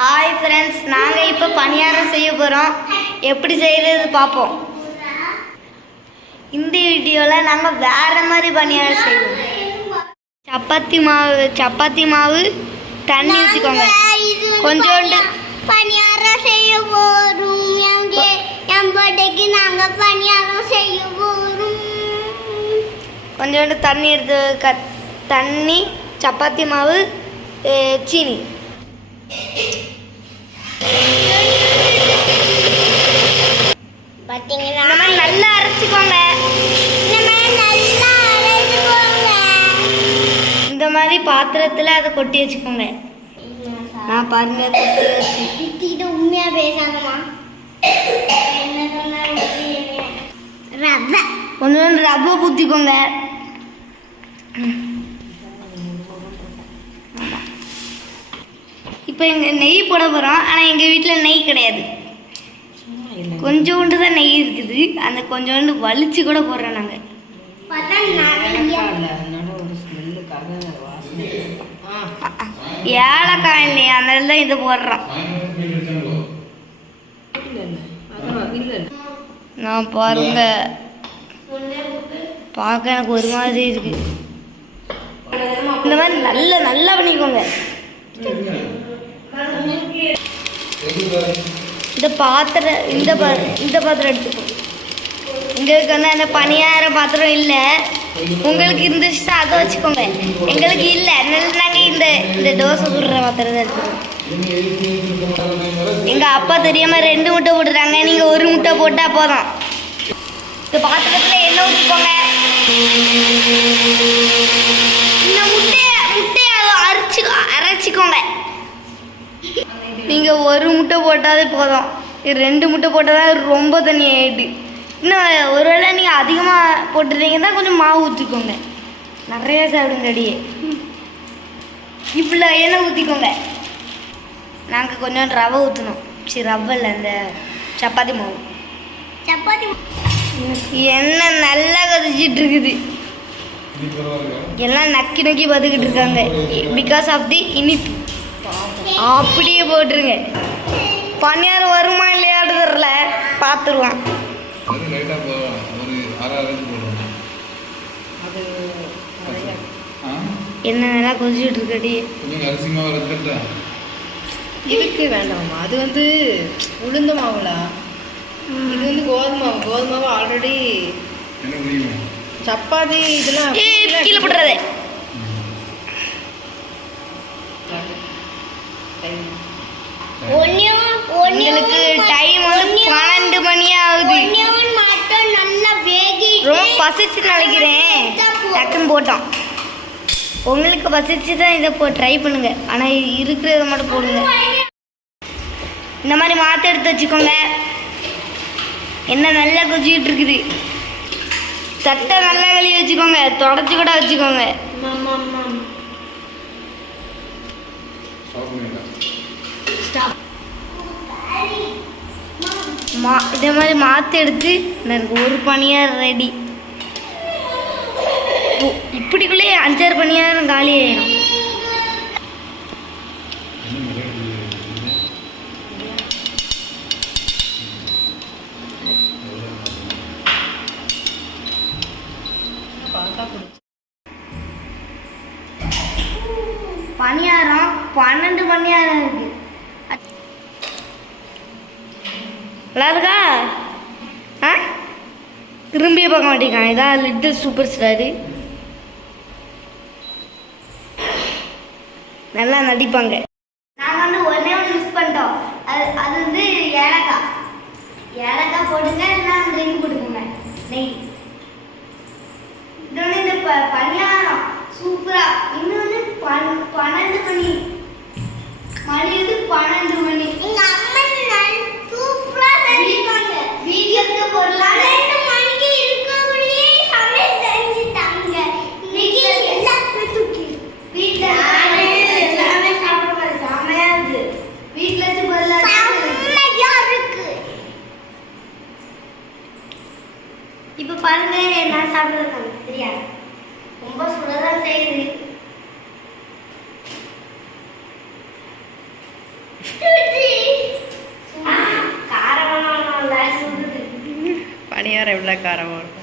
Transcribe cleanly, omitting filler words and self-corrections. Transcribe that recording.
Hi friends, நாங்கள் இப்போ பணியாரம் செய்ய போகிறோம். எப்படி செய்கிறது பார்ப்போம். இந்த வீடியோவில் நாங்கள் வேறு மாதிரி பணியாரம் செய்வோம். சப்பாத்தி மாவு தண்ணி ஊற்றிக்கோங்க. கொஞ்சோண்டு பணியாரம் செய்ய போகிறோம். என் பர்த்டேக்கு நாங்கள் பணியாரம் செய்ய போகிறோம். கொஞ்சோண்டு தண்ணி எடுத்து தண்ணி, சப்பாத்தி மாவு, சீனி. பார்த்தீங்கன்னா நல்லா அரைச்சிக்கோங்க. இந்த மாதிரி பாத்திரத்தில் அதை கொட்டி வச்சுக்கோங்க. நான் பாருங்க கொட்டி வச்சு உண்மையாக பேசாங்கம்மா. ரவை கொஞ்சம் ரவை ஊற்றிக்கோங்க. இப்போ எங்கள் நெய் போட போகிறோம். ஆனால் எங்கள் வீட்டில் நெய் கிடையாது. கொஞ்சோண்டு தான் நெய் இருக்குது. அந்த கொஞ்சோண்டு வலிச்சு கூட போடுறோம் நாங்கள். ஏலக்காய் இல்லையா, அதனால தான் இதை போடுறோம். நான் பாருங்க பார்க்க எனக்கு ஒரு மாதிரி இருக்கு. இந்த மாதிரி நல்லா பண்ணிக்கோங்க. இந்த பாத்திரம் எடுத்துக்கோ. எங்களுக்கு வந்து அந்த பணியார பாத்திரம் இல்லை. உங்களுக்கு இருந்துச்சுன்னா அதை வச்சுக்கோங்க. எங்களுக்கு இல்லை, அதனால நாங்கள் இந்த தோசை சுடுற பாத்திரத்தை எடுத்துக்கோங்க. எங்கள் அப்பா தெரியாமல் 2 முட்டை போட்டுறாங்க. நீங்கள் 1 முட்டை போட்டால் போதும். இந்த பாத்திரத்தில் எண்ணெய் ஊற்றிக்கோங்க. இந்த முட்டையை அரைச்சிக்கோங்க. நீங்கள் 1 முட்டை போட்டாலே போதும். 2 முட்டை போட்டால் தான் ரொம்ப தண்ணி ஆகிடுது. இன்னும் ஒருவேளை நீங்கள் அதிகமாக போட்டுட்டீங்கன்னா கொஞ்சம் மாவு ஊற்றிக்கோங்க. நிறைய சாப்பிடுங்க அடியே. இவ்வளோ எண்ணெய் ஊற்றிக்கோங்க. நாங்கள் கொஞ்சம் ரவை ஊற்றணும். சரி, ரவை இல்லை, இந்த சப்பாத்தி மாவு. எண்ணெய் நல்லா கொதிச்சிட்டு இருக்குது. எல்லாம் நக்கி பார்த்துக்கிட்டு இருக்காங்க. பிகாஸ் ஆஃப் தி இனிப்பு. அப்படியே போட்டுருங்க. பணியாரம் வருமா இல்லையாடு தெரியல, பார்த்துருவான். என்ன நல்லா கொதிச்சுட்டு இருக்கடி. இதுக்கு வேண்டாமா? அது வந்து உளுந்த மாவுலா, இது வந்து கோதுமை மாவு ஆல்ரெடி. சப்பாத்தி இதெல்லாம் கீழே போட்டுறது. உங்களுக்கு டைம் வந்து 12 மணி ஆகுது. ரொம்ப பசிச்சு நினைக்கிறேன். டக்குன்னு போட்டோம். உங்களுக்கு பசிச்சு தான் இதை ட்ரை பண்ணுங்க. ஆனால் இருக்கிறத மட்டும் போடுங்க. இந்த மாதிரி மாற்ற எடுத்து வச்சுக்கோங்க. என்ன நல்லா கொதிச்சுட்டு இருக்குது. சட்டை நல்லா கழுவி வச்சுக்கோங்க. தொடச்சி கூட வச்சுக்கோங்க. இதே மாதிரி மாற்ற எடுத்து எனக்கு ஒரு பணியாரம் ரெடி. இப்படிக்குள்ளே 5-6 பணியாரம் காலி ஆயிடும். பணியாரம் 12 பணியாரம் இருக்கு. நல்லா இருக்கா? திரும்பியே பார்க்க மாட்டேங்கான். இதான் லிட்டில் சூப்பர் ஸ்டாரு. நல்லா நடிப்பாங்க. நாங்கள் வந்து ஒன்றே மிஸ் பண்ணிட்டோம். அது வந்து ஏலக்காய் போடுங்க. இல்லைன்னா நெய் போட்டுக்கோங்க. நெய். இது வந்து இந்த பணியாரம் சூப்பராக. இன்னும் வந்து 12 மணி வந்து 12 மணி. வீட்டுக்கு பொருளாக 2 மணிக்கு இருக்கக்கூடிய சமையல் செஞ்சுட்டாங்க. இன்னைக்கு எல்லாத்தையும் தூக்கி வீட்டில் எல்லாமே சாப்பிட செமையா இருக்கு. வீட்டில் வச்சு பொருளாக இருக்கு. இப்போ பாருங்க, நான் சாப்பிட்றது தெரியாது. ரொம்ப 我们数了那谁？ காரமான பணியாரம் எவ்வளோ காரமாக இருக்கும்